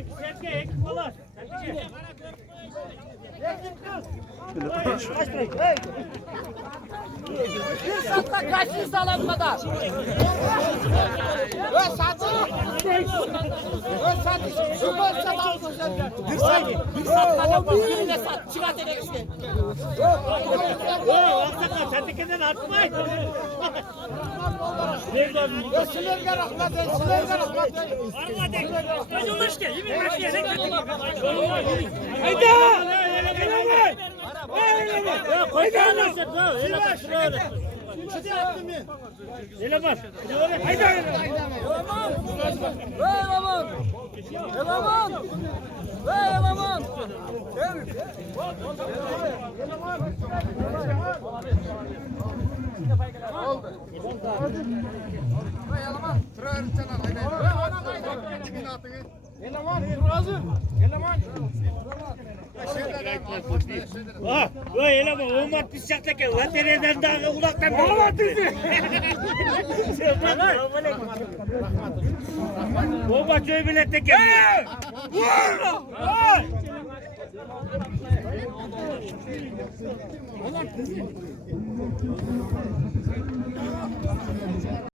Ek falan. Bir satta kaçını sağlanmadan. Öz satış. Öz satış. Şu boş satalım. Bir satta yapalım. Birine sat. Çıkart eder işte. Aksaklar sen dikenden artmayın. Silerge rahmet. Silerge rahmet. Hadi ulaş gel. Yemin başı gel. Haydi! Ya koydan nasıl? Öyle bak. Öyle bak. Haydi! Eleman. Eleman. Eleman. Öyle bak. Olmak düşecek ki. Lan nereden daha kulaktan bir olmak düşecek. Olmak köy millette geliyor.